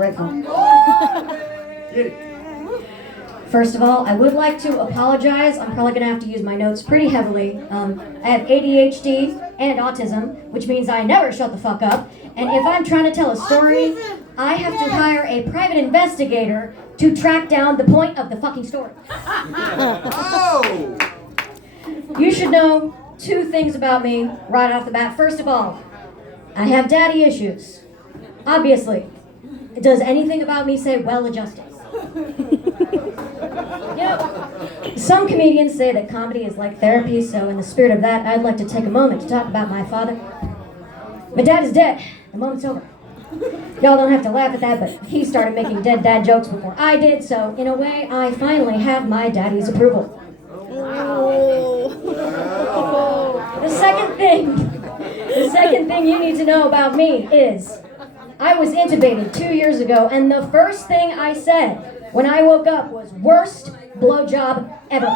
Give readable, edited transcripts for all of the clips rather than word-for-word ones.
grateful. First of all, I would like to apologize. I'm probably going to have to use my notes pretty heavily. I have ADHD and autism, which means I never shut the fuck up. And if I'm trying to tell a story, I have to hire a private investigator to track down the point of the fucking story. Oh! You should know 2 things about me right off the bat. First of all, I have daddy issues. Obviously. Does anything about me say well-adjusted? You know, some comedians say that comedy is like therapy, so in the spirit of that, I'd like to take a moment to talk about my father. My dad is dead. The moment's over. Y'all don't have to laugh at that, but he started making dead dad jokes before I did, so in a way, I finally have my daddy's approval. The second thing you need to know about me is I was intubated 2 years ago, and the first thing I said when I woke up was worst blowjob ever.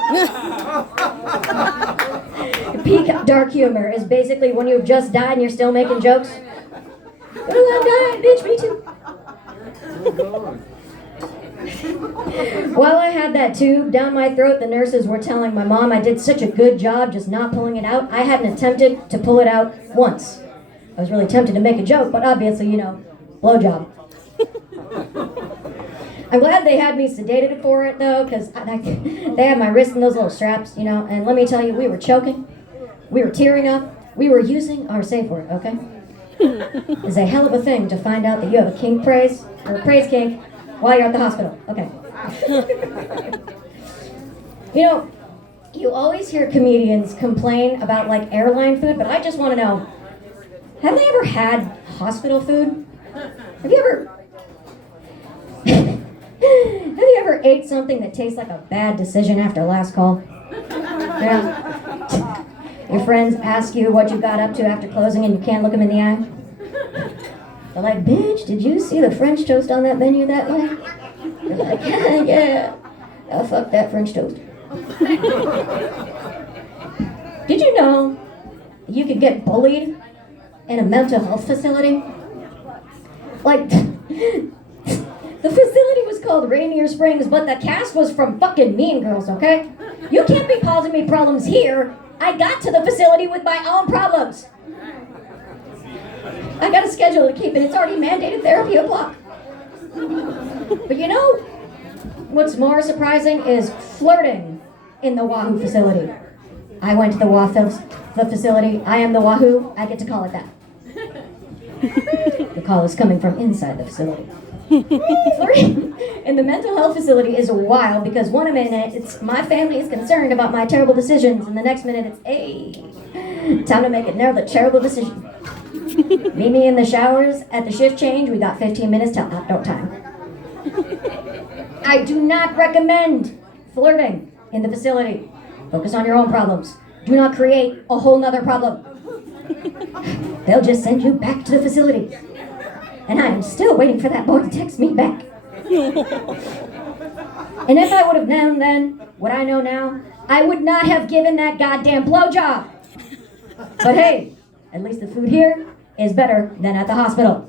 Peak dark humor is basically when you've just died and you're still making jokes. Oh, I'm dying, bitch, me too. While I had that tube down my throat, the nurses were telling my mom I did such a good job just not pulling it out. I hadn't attempted to pull it out once. I was really tempted to make a joke, but obviously, blowjob. I'm glad they had me sedated for it, though, because they had my wrist in those little straps, and let me tell you, we were choking, we were tearing up, we were using our safe word, okay? It's a hell of a thing to find out that you have a kink praise kink, while you're at the hospital, okay? You always hear comedians complain about, airline food, but I just want to know, have they ever had hospital food? Have you ever ate something that tastes like a bad decision after last call? Yeah. Your friends ask you what you got up to after closing and you can't look them in the eye? They're like, bitch, did you see the French toast on that menu that way? You're like, yeah. Oh, fuck that French toast. Did you know you could get bullied in a mental health facility? The facility was called Rainier Springs, but the cast was from fucking Mean Girls, okay? You can't be causing me problems here. I got to the facility with my own problems. I got a schedule to keep, and it's already mandated therapy o'clock. But what's more surprising is flirting in the Wahoo facility. I went to the facility. I am the Wahoo. I get to call it that. The call is coming from inside the facility. Flirting in the mental health facility is wild because one minute it's my family is concerned about my terrible decisions, and the next minute it's, hey, time to make another terrible decision. Meet me in the showers at the shift change. We got 15 minutes till outdoor time. I do not recommend flirting in the facility. Focus on your own problems. Do not create a whole nother problem. They'll just send you back to the facility. And I am still waiting for that boy to text me back. And if I would have known then what I know now, I would not have given that goddamn blowjob. But hey, at least the food here is better than at the hospital.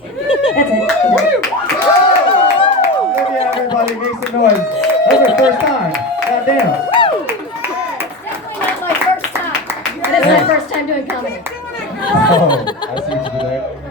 That's it. Yeah, everybody make some noise. That's our first time. Goddamn. It's definitely not my first time. But it's my first time doing comedy. Oh, I see what you did there.